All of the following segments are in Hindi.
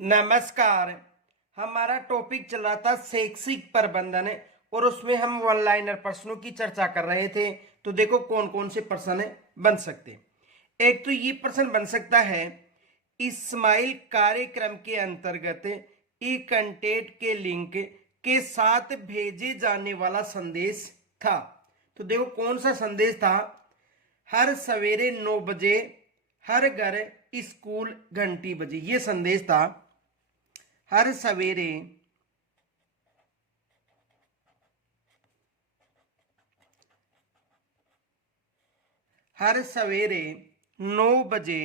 नमस्कार। हमारा टॉपिक चल रहा था शैक्षिक प्रबंधन और उसमें हम वन लाइनर प्रश्नों की चर्चा कर रहे थे। तो देखो कौन कौन से प्रश्न बन सकते हैं। एक तो ये प्रश्न बन सकता है, इस्माइल कार्यक्रम के अंतर्गत ई कंटेंट के लिंक के साथ भेजे जाने वाला संदेश था। तो देखो कौन सा संदेश था। हर सवेरे 9 बजे हर घर स्कूल घंटी बजे, ये संदेश था। हर सवेरे हर सवेरे 9 बजे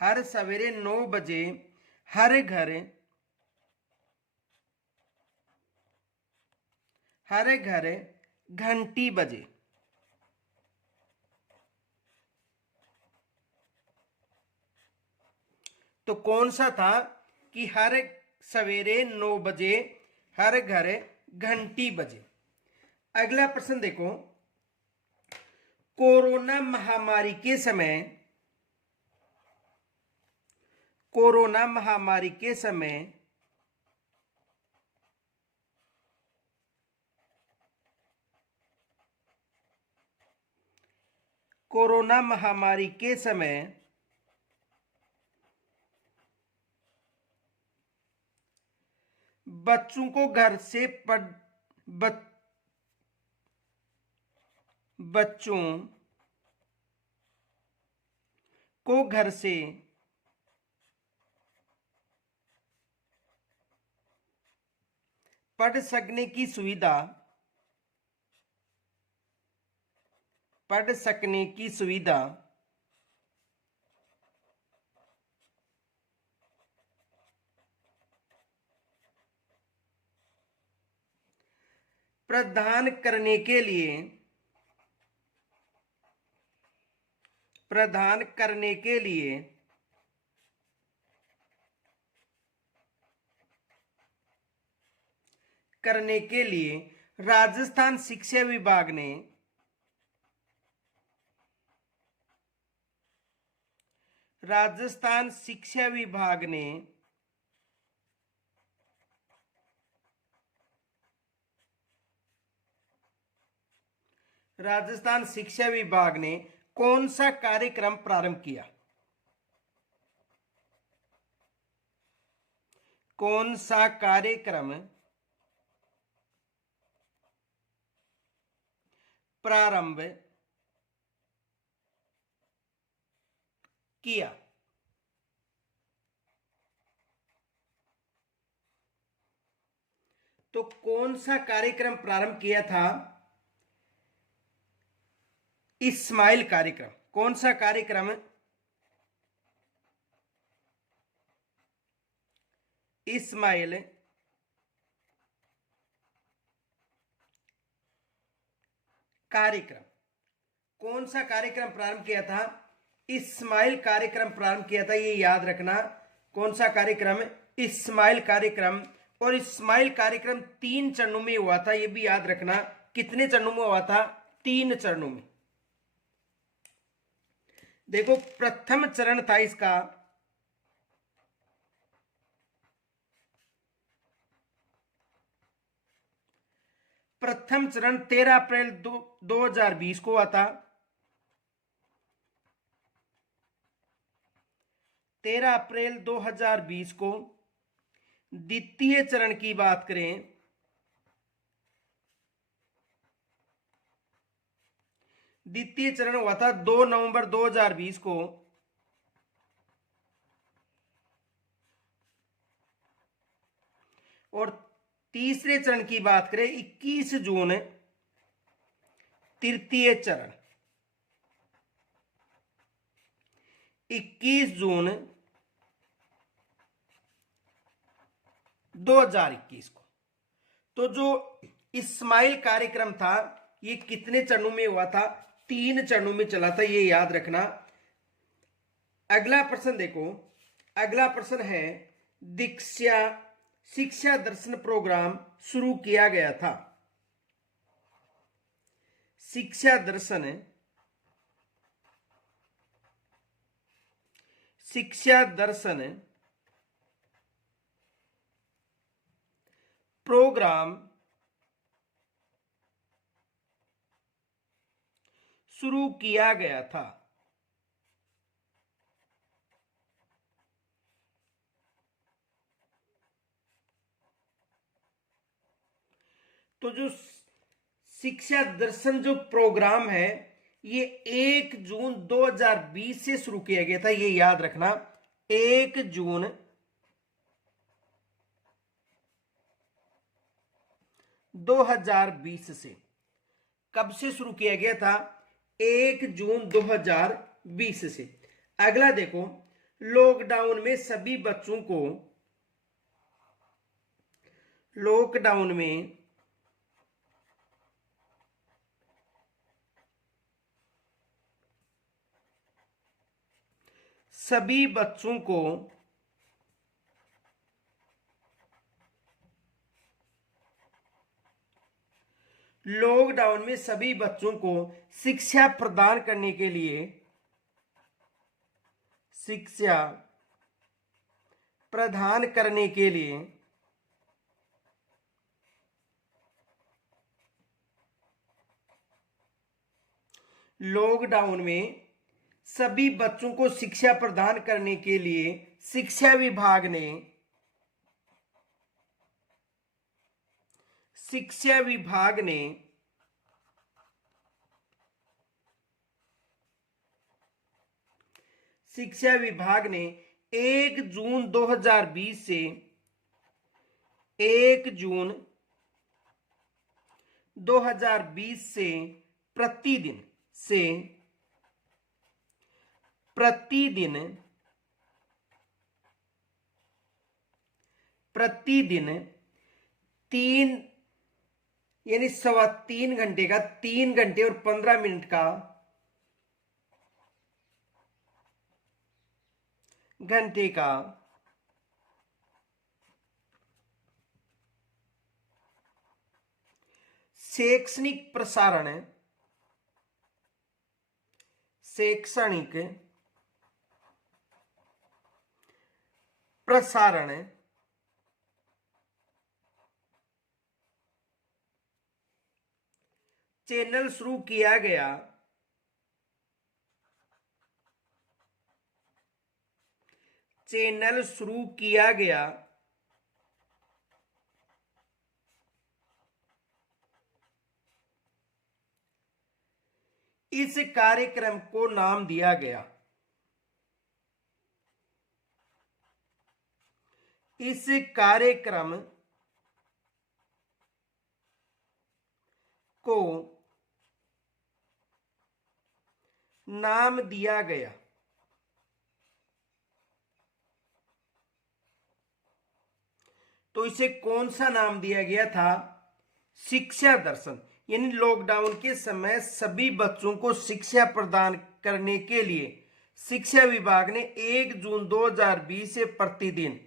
हर सवेरे 9 बजे हर घर घंटी बजे। तो कौन सा था कि हर सवेरे 9 बजे हर घर घंटी बजे। अगला प्रश्न देखो, कोरोना महामारी के समय कोरोना महामारी के समय कोरोना महामारी के समय बच्चों को घर से बच्चों को घर से पढ़ सकने की सुविधा प्रदान करने के लिए राजस्थान शिक्षा विभाग ने राजस्थान शिक्षा विभाग ने राजस्थान शिक्षा विभाग ने कौन सा कार्यक्रम प्रारंभ किया? कौन सा कार्यक्रम प्रारंभ किया? तो कौन सा कार्यक्रम प्रारंभ किया था? इस्माइल कार्यक्रम। कौन सा कार्यक्रम? इस्माइल कार्यक्रम। कौन सा कार्यक्रम प्रारंभ किया था? इस्माइल कार्यक्रम प्रारंभ किया था, ये याद रखना। कौन सा कार्यक्रम? इस्माइल कार्यक्रम। और इस्माइल कार्यक्रम 3 चरणों में हुआ था, ये भी याद रखना। कितने चरणों में हुआ था? 3 चरणों में। देखो प्रथम चरण था इसका, प्रथम चरण 13 अप्रैल 2020 को हुआ था। 13 अप्रैल 2020 को। द्वितीय चरण की बात करें, द्वितीय चरण हुआ था 2 नवंबर 2020 को। और तीसरे चरण की बात करें 21 जून, तृतीय चरण 21 जून 2021 को। तो जो इस्माइल कार्यक्रम था ये कितने चरणों में हुआ था? 3 चरणों में चला था, ये याद रखना। अगला प्रश्न देखो, अगला प्रश्न है, दीक्षा शिक्षा दर्शन प्रोग्राम शुरू किया गया था। शिक्षा दर्शन शिक्षा दर्शन प्रोग्राम शुरू किया गया था। तो जो शिक्षा दर्शन जो प्रोग्राम है ये 1 जून 2020 से शुरू किया गया था, ये याद रखना। 1 जून 2020 से। कब से शुरू किया गया था? 1 जून 2020 से। अगला देखो, लॉकडाउन में सभी बच्चों को सभी बच्चों को लॉकडाउन में सभी बच्चों को शिक्षा प्रदान करने के लिए लॉकडाउन में सभी बच्चों को शिक्षा प्रदान करने के लिए शिक्षा विभाग ने शिक्षा विभाग ने 1 जून 2020 से 1 जून 2020 से प्रतिदिन 3 यानी 3.25 घंटे का 3 घंटे और 15 मिनट का शैक्षणिक प्रसारण चैनल शुरू किया गया। इस कार्यक्रम को नाम दिया गया। इस कार्यक्रम को नाम दिया गया। तो इसे कौन सा नाम दिया गया था? शिक्षा दर्शन। यानी लॉकडाउन के समय सभी बच्चों को शिक्षा प्रदान करने के लिए शिक्षा विभाग ने 1 जून 2020 से प्रतिदिन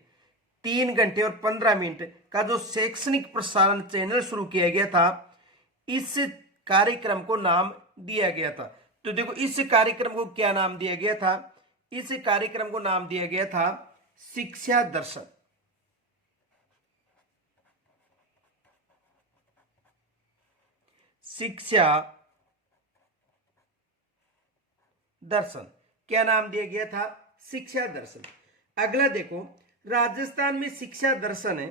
3 घंटे और 15 मिनट का जो शैक्षणिक प्रसारण चैनल शुरू किया गया था, इस कार्यक्रम को नाम दिया गया था। तो देखो, इस कार्यक्रम को क्या नाम दिया गया था? इस कार्यक्रम को नाम दिया गया था शिक्षा दर्शन। शिक्षा दर्शन क्या नाम दिया गया था? शिक्षा दर्शन। अगला देखो, राजस्थान में शिक्षा दर्शन है।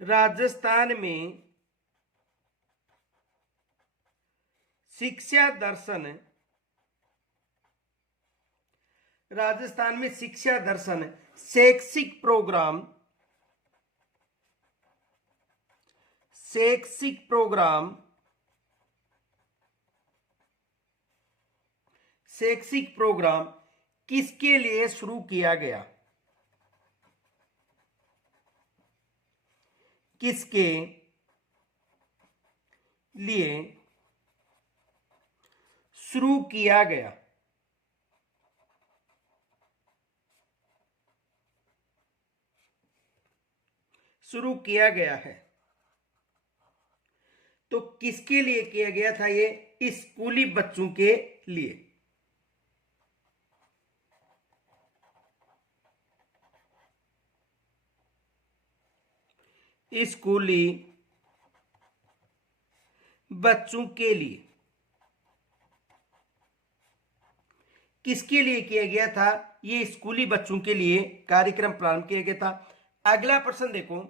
राजस्थान में शिक्षा दर्शन शैक्षिक प्रोग्राम किसके लिए शुरू किया गया? किसके लिए शुरू किया गया? शुरू किया गया है। तो किसके लिए किया गया था? ये स्कूली बच्चों के लिए। स्कूली बच्चों के लिए। किसके लिए किया गया था? ये स्कूली बच्चों के लिए कार्यक्रम प्रारंभ किया गया था। अगला प्रश्न देखो,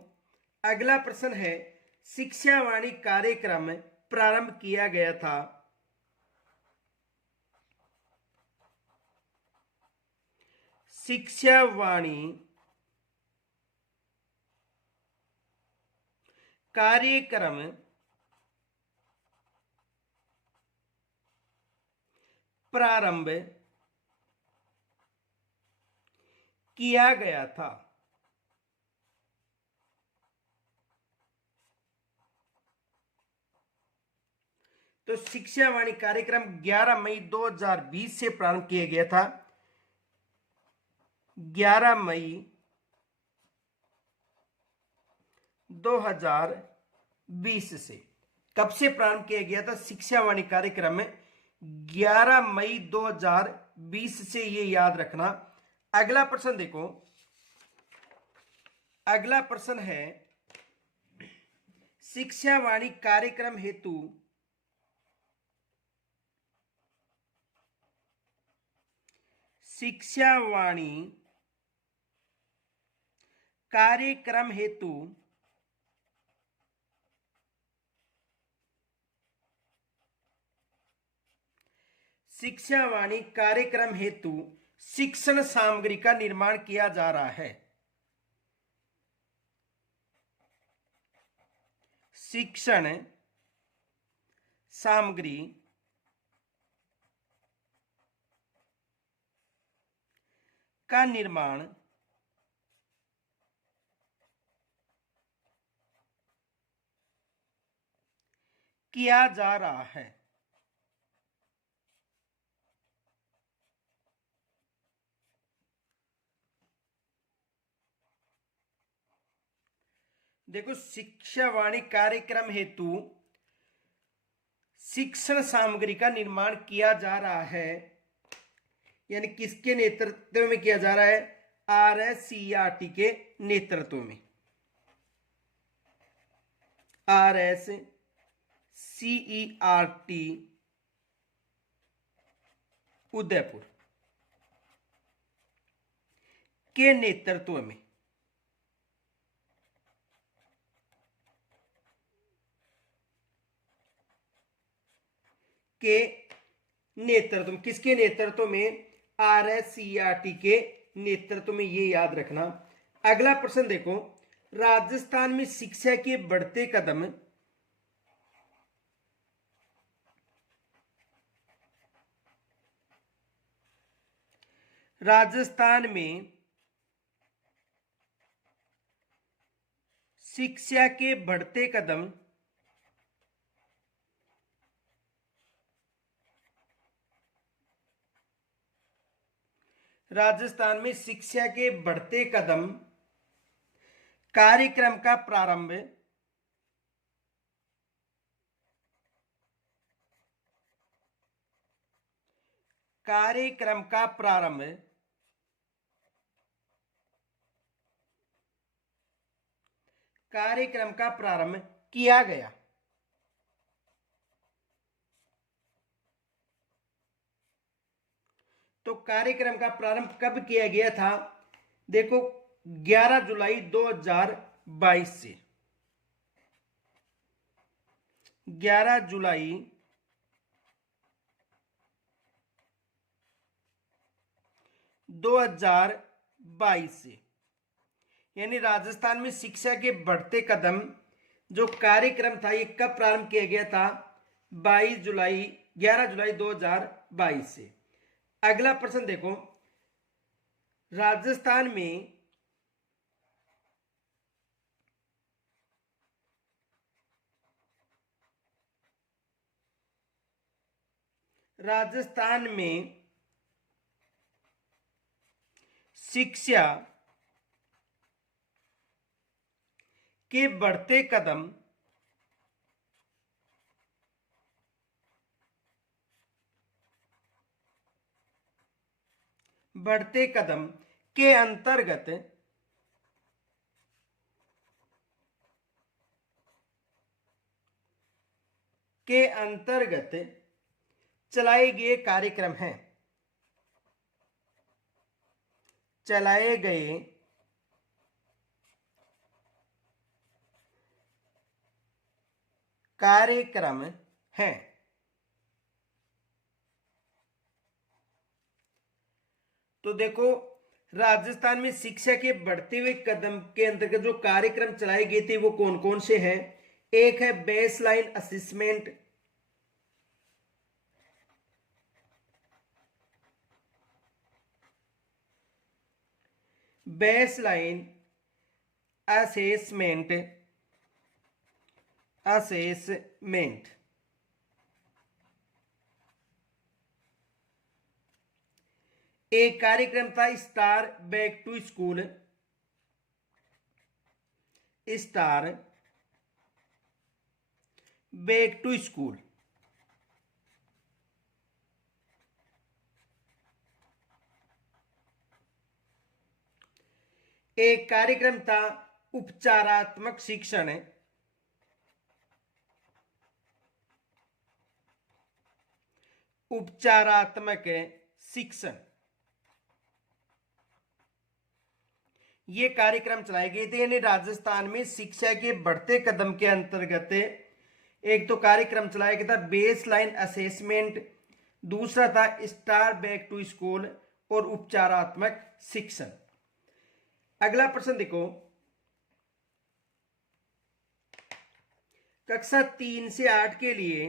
अगला प्रश्न है शिक्षावाणी कार्यक्रम प्रारंभ किया गया था। शिक्षावाणी कार्यक्रम प्रारंभ किया गया था। तो शिक्षावाणी कार्यक्रम 11 मई 2020 से प्रारंभ किया गया था। 11 मई 2020 से। कब से प्रारंभ किया गया था शिक्षावाणी कार्यक्रम? 11 मई 2020 से, ये याद रखना। अगला प्रश्न देखो, अगला प्रश्न है शिक्षावाणी कार्यक्रम हेतु शिक्षावाणी कार्यक्रम हेतु शिक्षावाणी कार्यक्रम हेतु शिक्षण सामग्री का निर्माण किया जा रहा है। शिक्षण सामग्री का निर्माण किया जा रहा है। देखो, शिक्षावाणी कार्यक्रम हेतु शिक्षण सामग्री का निर्माण किया जा रहा है, यानी किसके नेतृत्व में किया जा रहा है? RSCERT के नेतृत्व में। RSCERT उदयपुर के नेतृत्व में। किसके नेतृत्व में? RSCERT के नेतृत्व में, ये याद रखना। अगला प्रश्न देखो, राजस्थान में शिक्षा के बढ़ते कदम राजस्थान में शिक्षा के बढ़ते कदम राजस्थान में शिक्षा के बढ़ते कदम कार्यक्रम का प्रारंभ कार्यक्रम का प्रारंभ कार्यक्रम का प्रारंभ किया गया। तो कार्यक्रम का प्रारंभ कब किया गया था? देखो, 11 जुलाई 2022 से। 11 जुलाई 2022 से, यानी राजस्थान में शिक्षा के बढ़ते कदम जो कार्यक्रम था, ये कब प्रारंभ किया गया था? 11 जुलाई 2022 से। अगला प्रश्न देखो, राजस्थान में शिक्षा के बढ़ते कदम बढ़ते कदम के अंतर्गत चलाए गए कार्यक्रम हैं। चलाए गए कार्यक्रम हैं। तो देखो, राजस्थान में शिक्षा के बढ़ते हुए कदम के अंतर्गत जो कार्यक्रम चलाए गए थे वो कौन कौन से हैं? एक है बेसलाइन असेसमेंट, बेसलाइन असेसमेंट, एक कार्यक्रम था star back to school, star back to school. एक कार्यक्रम था उपचारात्मक शिक्षण, उपचारात्मक शिक्षण। ये कार्यक्रम चलाए गए थे। यानी राजस्थान में शिक्षा के बढ़ते कदम के अंतर्गत एक तो कार्यक्रम चलाया गया था बेस लाइन असेसमेंट, दूसरा था स्टार बैक टू स्कूल और उपचारात्मक शिक्षण। अगला प्रश्न देखो, कक्षा 3 से 8 के लिए,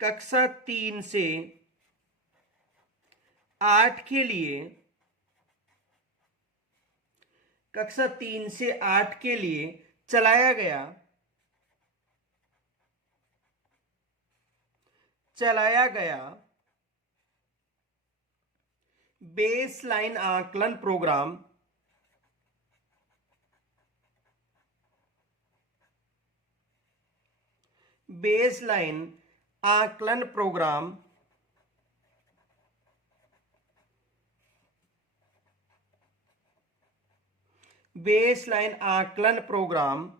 कक्षा 3 से 8 के लिए, कक्षा 3 से 8 के लिए चलाया गया बेसलाइन आकलन प्रोग्राम, बेसलाइन आकलन प्रोग्राम बेसलाइन आकलन प्रोग्राम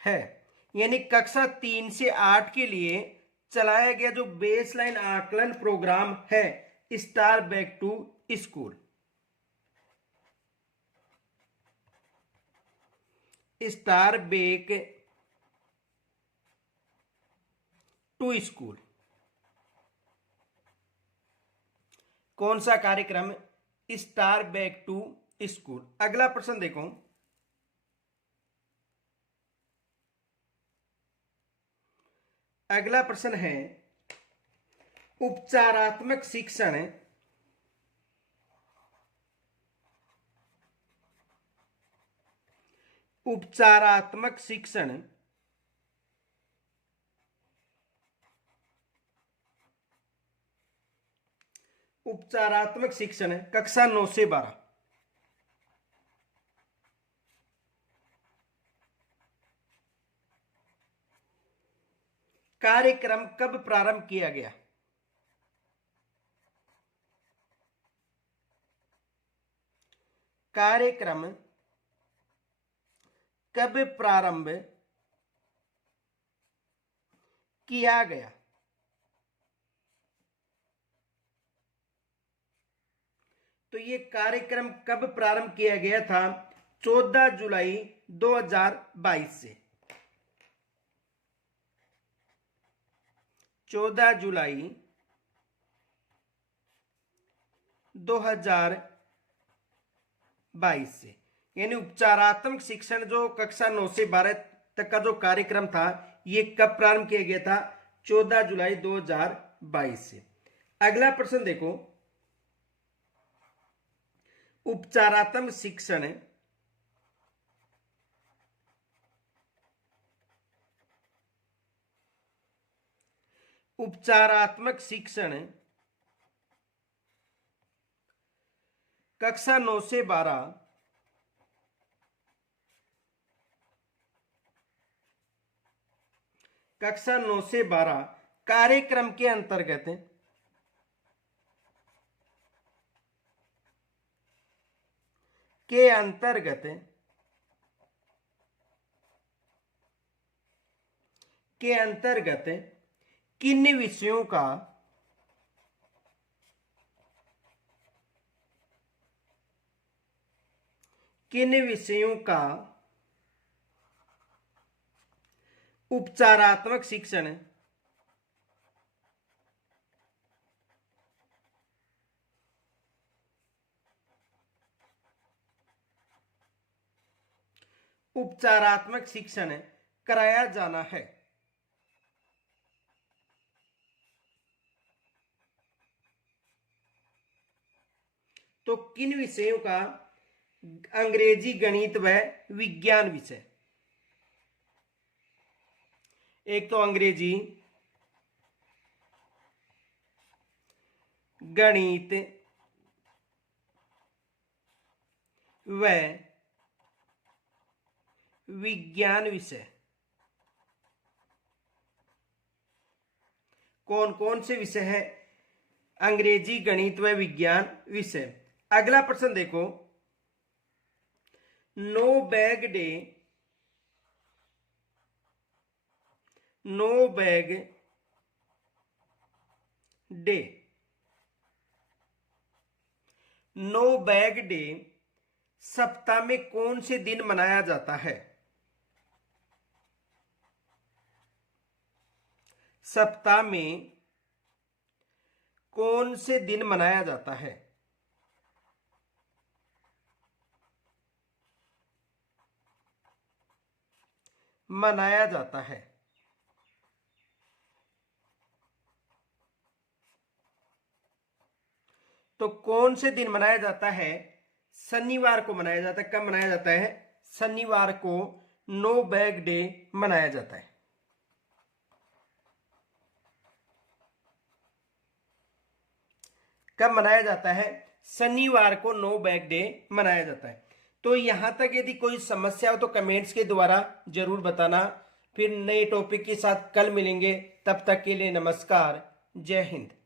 है। यानी कक्षा 3 से 8 के लिए चलाया गया जो बेसलाइन आकलन प्रोग्राम है star back to school, star back to school. कौन सा कार्यक्रम? Star back to school. अगला प्रश्न देखो, अगला प्रश्न है उपचारात्मक शिक्षण, उपचारात्मक शिक्षण उपचारात्मक शिक्षण कक्षा 9 से 12। कार्यक्रम कब प्रारंभ किया गया? कार्यक्रम कब प्रारंभ किया गया? तो ये कार्यक्रम कब प्रारंभ किया गया था? 14 जुलाई 2022 से। 14 जुलाई 2022 से। यानी उपचारात्मक शिक्षण जो कक्षा 9 से 12 तक का जो कार्यक्रम था ये कब प्रारंभ किया गया था? 14 जुलाई 2022 से। अगला प्रश्न देखो, उपचारात्मक शिक्षण उपचारात्मक शिक्षण कक्षा 9 से 12 कक्षा 9 से 12 कार्यक्रम के अंतर्गत किन विषयों का उपचारात्मक शिक्षण कराया जाना है। तो किन विषयों का? अंग्रेजी, गणित व विज्ञान विषय। एक तो अंग्रेजी, गणित व विज्ञान विषय। कौन कौन से विषय है? अंग्रेजी, गणित व विज्ञान विषय। अगला प्रश्न देखो, नो बैग डे सप्ताह में कौन से दिन मनाया जाता है? सप्ताह में कौन से दिन मनाया जाता है? तो कौन से दिन मनाया जाता है? शनिवार को मनाया जाता है। कब मनाया जाता है? शनिवार को नो बैग डे मनाया जाता है। कब मनाया जाता है? शनिवार को नो बैग डे मनाया जाता है। तो यहां तक यदि कोई समस्या हो तो कमेंट्स के द्वारा जरूर बताना। फिर नए टॉपिक के साथ कल मिलेंगे। तब तक के लिए नमस्कार। जय हिंद।